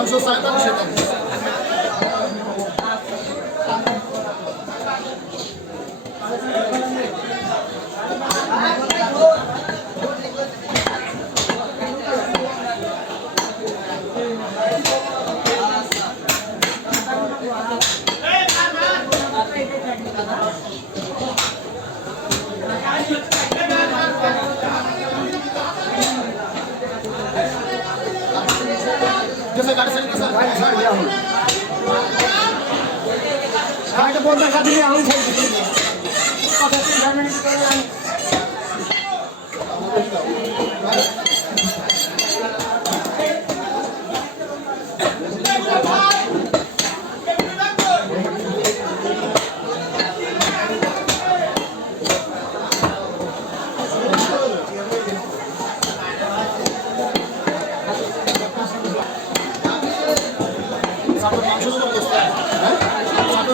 মাংস চাই তাহলে সেটা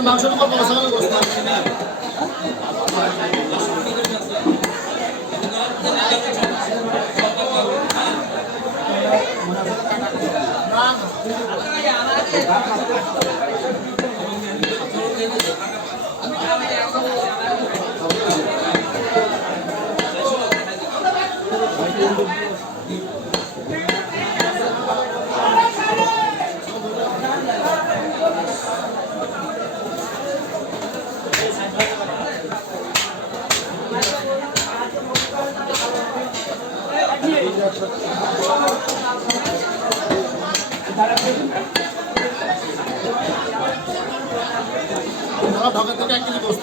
মাংসের উপর মশলা বসতে ঢাকা থেকে 1 কেজি গোস্ত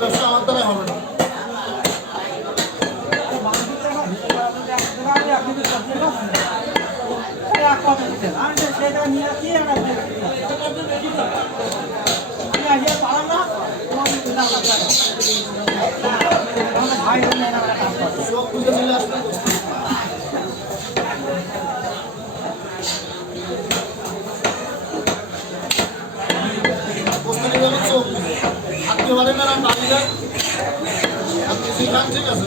ব্যবসা আমার দ্বারা হবে না সব বুঝে চলে আসবে পারেন না বাড়ি যান আপনি শিখান ঠিক আছে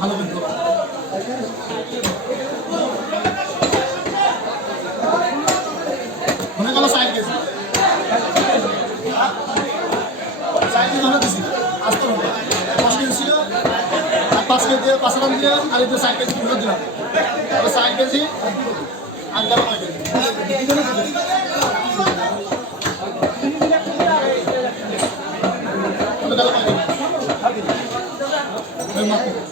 ভালো কিন্তু মনে গেল 60 কেজি 60 কেজি ধরে দিছি আসতে হবে 5 কেজি ছিল আর 5 কেজি 5 গ্রাম দিয়ে আর একটু 60 কেজি ফেরত দিলাম তাহলে 60 কেজি আর গেল 9 কেজি Terima kasih.